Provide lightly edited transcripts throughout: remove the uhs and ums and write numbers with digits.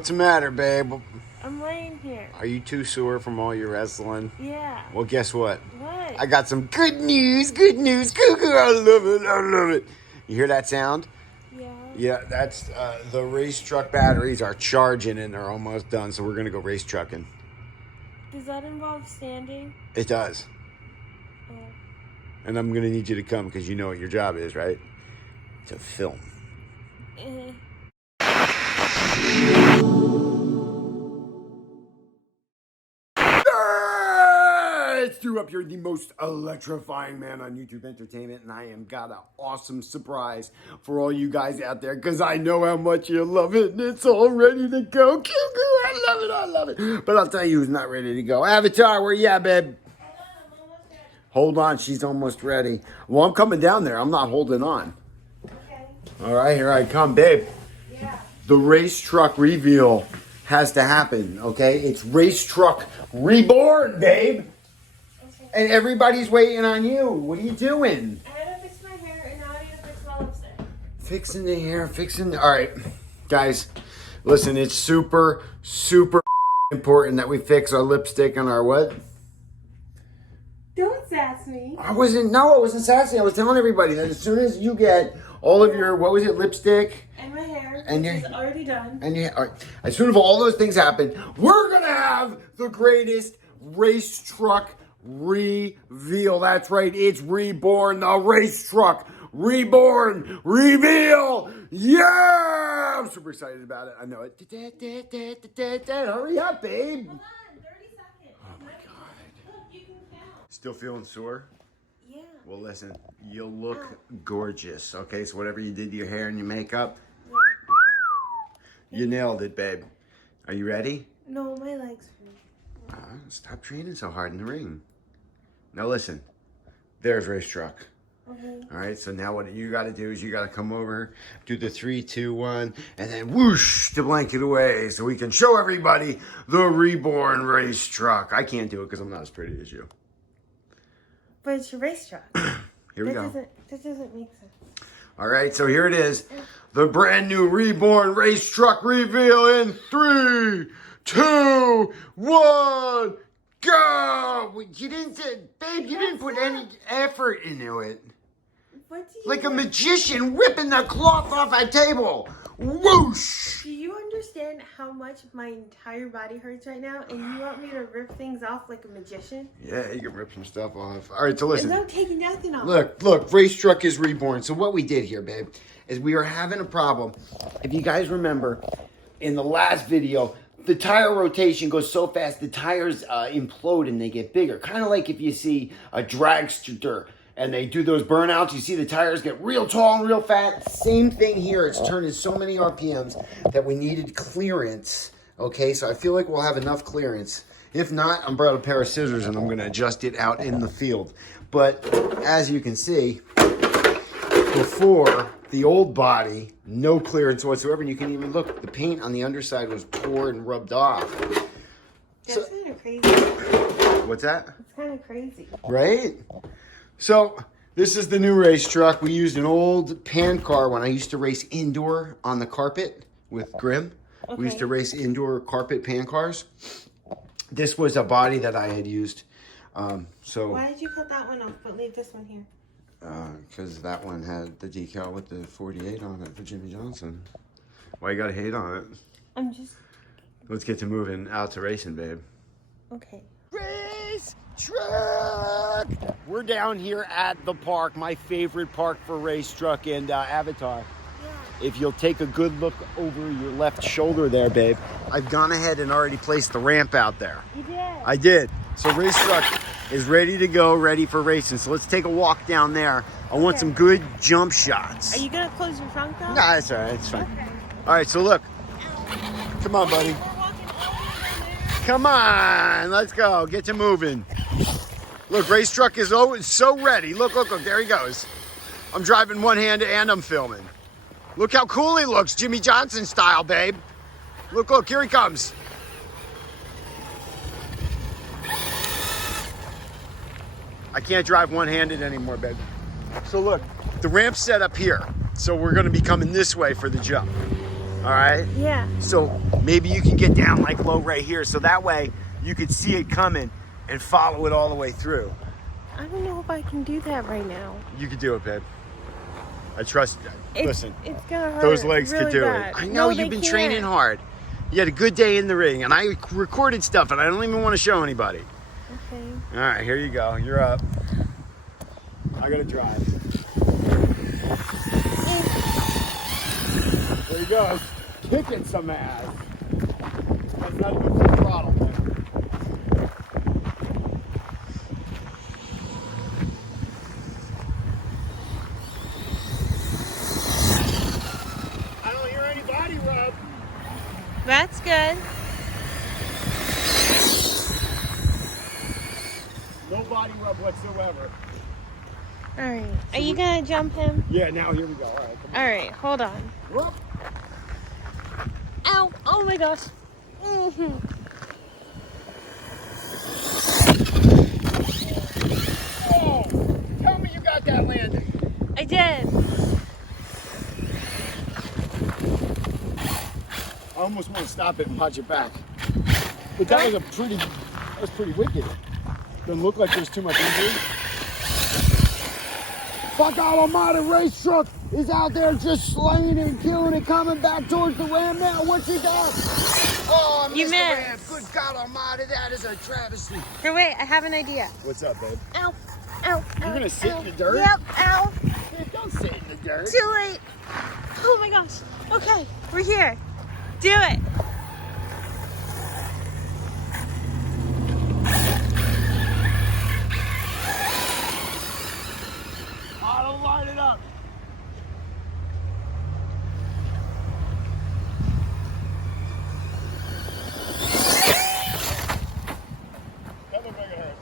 What's the matter, babe? I'm laying here. Are you too sore from all your wrestling? Yeah. Well, guess what? What? I got some good news. Good news. Cuckoo. I love it. I love it. You hear that sound? Yeah. Yeah, that's the race truck batteries are charging and they're almost done. So we're going to go race trucking. Does that involve standing? It does. Oh. And I'm going to need you to come because you know what your job is, right? To film. It's Duhop. You're the most electrifying man on YouTube Entertainment, and I am got an awesome surprise for all you guys out there because I know how much you love it, and it's all ready to go. Cuckoo, I love it, I love it. But I'll tell you who's not ready to go. Avatar, where you at, babe? Hold on, she's almost ready. Well, I'm coming down there. I'm not holding on. Okay. All right, here I come, babe. Yeah. The race truck reveal has to happen, okay? It's race truck reborn, babe. Okay. And everybody's waiting on you. What are you doing? I had to fix my hair and now I need to fix my lipstick. Fixing the hair, all right, guys, listen, it's super, super important that we fix our lipstick and our what? Don't sass me. I wasn't sassy. I was telling everybody that as soon as you get all of your, what was it, lipstick? And my hair, And which your- is already done. And all right, as soon as all those things happen, we're going to have the greatest race truck reveal. That's right. It's reborn, the race truck reborn reveal. Yeah! I'm super excited about it. I know it. Hurry up, babe. Hold on, 30 seconds. Oh my God. Look, you can count. Still feeling sore? Yeah. Well, listen, you'll look gorgeous. Okay, so whatever you did to your hair and your makeup, you nailed it, babe. Are you ready? No, my legs hurt. Stop training so hard in the ring. Now listen, there's race truck. Okay. All right, so now what you got to do is you got to come over, do the 3, 2, 1, and then whoosh the blanket away so we can show everybody the reborn race truck. I can't do it because I'm not as pretty as you. But it's your race truck. Here we go. That doesn't make sense. All right, so here it is. The brand new reborn race truck reveal in 3, 2, 1, go! You didn't say, babe, you didn't put any effort into it. What do you Like a magician whipping the cloth off a table. Whoosh! Do you understand how much my entire body hurts right now? And you want me to rip things off like a magician? Yeah, you can rip some stuff off. All right, so And listen. I'm taking nothing off. Look, race truck is reborn. So what we did here, babe, is we are having a problem. If you guys remember, in the last video, the tire rotation goes so fast, the tires implode and they get bigger. Kind of like if you see a dragster and they do those burnouts, you see the tires get real tall and real fat. Same thing here. It's turning so many RPMs that we needed clearance. Okay, so I feel like we'll have enough clearance. If not, I'm brought a pair of scissors and I'm going to adjust it out in the field. But as you can see, before the old body, no clearance whatsoever. And you can even look, the paint on the underside was poured and rubbed off. That's kind of crazy. What's that? It's kind of crazy. Right? So this is the new race truck. We used an old pan car when I used to race indoor on the carpet with Grim. Okay. We used to race indoor carpet pan cars. This was a body that I had used. Why did you cut that one off but leave this one here? Because that one had the decal with the 48 on it for Jimmy Johnson. Why you gotta hate on it? I'm just... Let's get to moving out to racing, babe. Okay. Race truck! We're down here at the park, my favorite park for race truck and Avatar. Yeah. If you'll take a good look over your left shoulder there, babe. I've gone ahead and already placed the ramp out there. You did? I did. So race truck is ready to go, ready for racing. So let's take a walk down there. I want some good jump shots. Are you going to close your trunk though? Nah, that's all right. It's fine. Okay. All right, so look. Come on, buddy. We're walking over there. Come on. Let's go. Get to moving. Look, race truck is so ready. Look. There he goes. I'm driving one-handed and I'm filming. Look how cool he looks. Jimmy Johnson style, babe. Look. Here he comes. I can't drive one-handed anymore, babe. So look, the ramp's set up here. So we're going to be coming this way for the jump. All right? Yeah. So maybe you can get down like low right here, so that way you could see it coming and follow it all the way through. I don't know if I can do that right now. You could do it, babe. I trust you. Listen, it's gonna hurt. those legs really could do bad. it. I know No, you've they been can't. training hard. You had a good day in the ring, and I recorded stuff, and I don't even want to show anybody. Okay. All right, here you go. You're up. I gotta drive. There he goes, kicking some ass. That's not even full throttle, man. I don't hear any body rub. That's good. No body rub whatsoever. All right. Are you gonna jump him? Yeah, now here we go. All right, come on. All right. Hold on. Whoop. Ow! Oh my gosh. Oh, tell me you got that landing. I did. I almost want to stop it and watch it back. But that was pretty wicked. Doesn't look like there's too much injury. Fuck almighty, race truck is out there just slaying it and killing it, coming back towards the ram now. What you got? Oh, I You missed the missed. ram. Good God almighty, that is a travesty. Here, wait. I have an idea. What's up, babe? Ow! Ow! You're gonna sit in the dirt? Yep. Ow! Dude, don't sit in the dirt. Too late. Oh my gosh. Okay, we're here. Do it. I don't line it up. That looked like it hurt.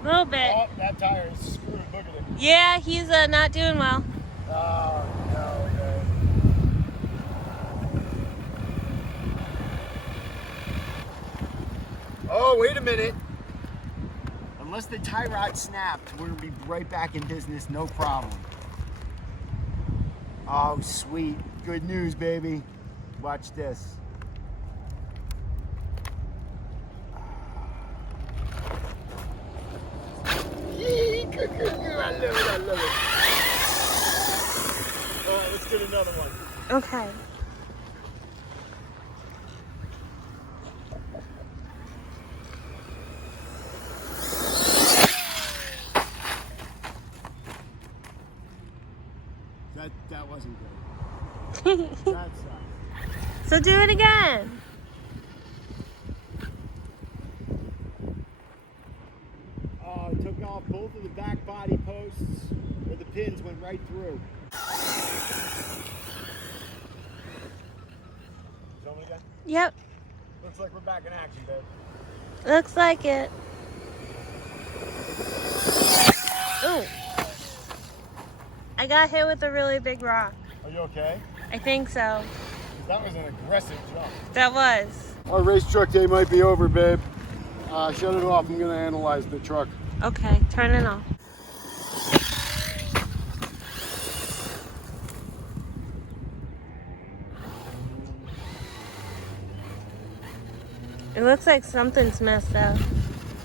A little bit. Oh, that tire is screwed. Look at it. Yeah, he's not doing well. Oh, no, no. Oh, wait a minute. Unless the tie rod snapped, we're gonna be right back in business, no problem. Oh, sweet. Good news, baby. Watch this. I love it, I love it. All right, let's get another one. Okay. That wasn't good. That sucked. So do it again. Oh, it took off both of the back body posts where the pins went right through. Show me again? Yep. Looks like we're back in action, babe. Looks like it. Ooh. I got hit with a really big rock. Are you okay? I think so. That was an aggressive jump. That was. Our race truck day might be over, babe. Shut it off. I'm going to analyze the truck. Okay, turn it off. It looks like something's messed up.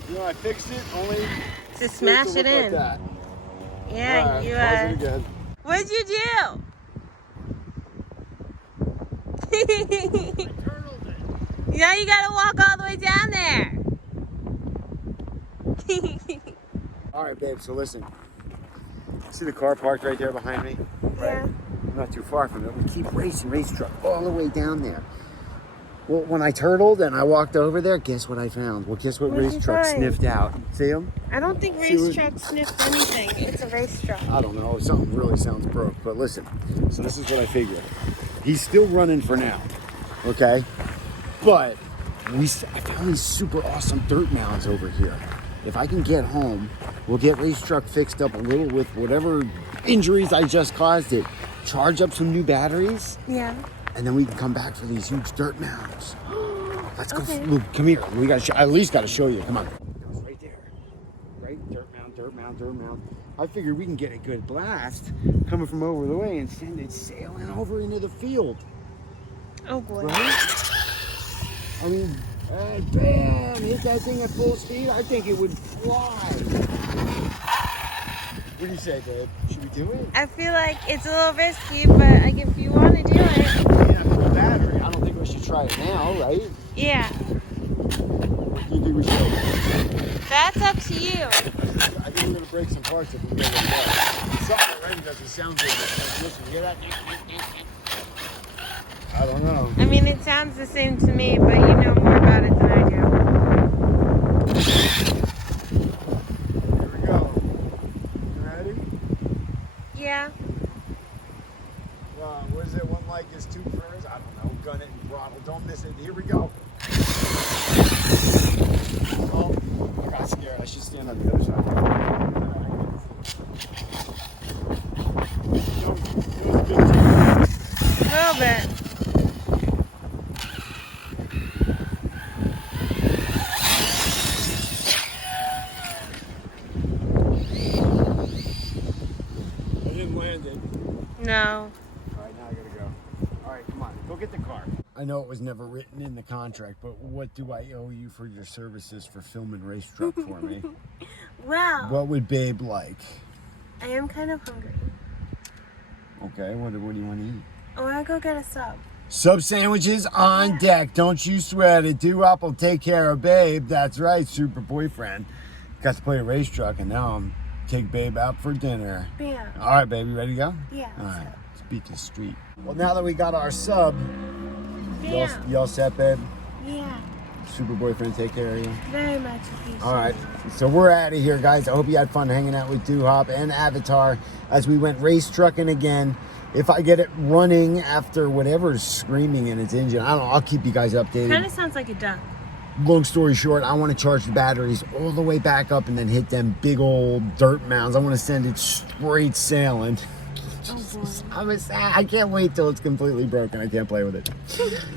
You know, I fixed it only To smash it in. Like that. Yeah, All right, you pause it again. What'd you do? Now you gotta walk all the way down there. All right, babe, so listen. See the car parked right there behind me? Yeah. I'm not too far from it. We keep racing race truck all the way down there. Well, when I turtled and I walked over there, guess what I found? Well, guess what What'd race you truck find? sniffed out? See him? I don't think See race what- truck sniffed anything. It's a race truck. I don't know. Something really sounds broke. But listen, so this is what I figure. He's still running for now, okay? But I found these super awesome dirt mounds over here. If I can get home, we'll get race truck fixed up a little with whatever injuries I just caused it. Charge up some new batteries, Yeah. and then we can come back for these huge dirt mounds. Let's go. Okay. Luke, come here. We got at least got to show you. Come on. It was right there. Right? Dirt mound, dirt mound, dirt mound. I figured we can get a good blast coming from over the way and send it sailing over into the field. Oh boy. Right? I mean, bam! Hit that thing at full speed. I think it would fly. What do you say, babe? Should we do it? I feel like it's a little risky, but like if you want to do it. Yeah, for the battery. I don't think we should try it now, right? Yeah. What do you think we should? That's up to you. I think we're gonna break some parts if we go like that. Something already doesn't sound good. Listen, you hear that? I don't know. I mean, it sounds the same to me, but you know more about it than I do. Here we go. You ready? Yeah. What is it? One like is two prayers? I don't know. Gun it and throttle. Don't miss it. Here we go. Oh, I got scared. I should stand on the other side. A little bit. I didn't land it. No. All right, now I gotta go. All right, come on. Go get the car. I know it was never written in the contract, but what do I owe you for your services for filming Race Truck for me? Well, What would Babe like? I am kind of hungry. Okay, what do you want to eat? I want to go get a sub. Sub sandwiches on deck. Don't you sweat it. Duhop will take care of Babe. That's right, super boyfriend. Got to play a race truck, and now I'm take Babe out for dinner. Bam. All right, baby, ready to go? Yeah. All right, let's beat the street. Well, now that we got our sub, Bam. you all set, babe? Yeah. Super boyfriend take care of you. Very much appreciated. All right, so we're out of here, guys. I hope you had fun hanging out with Duhop and Avatar as we went race trucking again. If I get it running after whatever's screaming in its engine, I don't know, I'll keep you guys updated. Kind of sounds like a duck. Long story short, I want to charge the batteries all the way back up and then hit them big old dirt mounds. I want to send it straight sailing. I can't wait till it's completely broken. I can't play with it.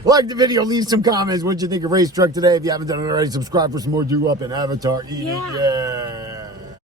Like the video, leave some comments. What'd you think of Race Truck today? If you haven't done it already, subscribe for some more Duhop and Avatar. Eat it. Yeah.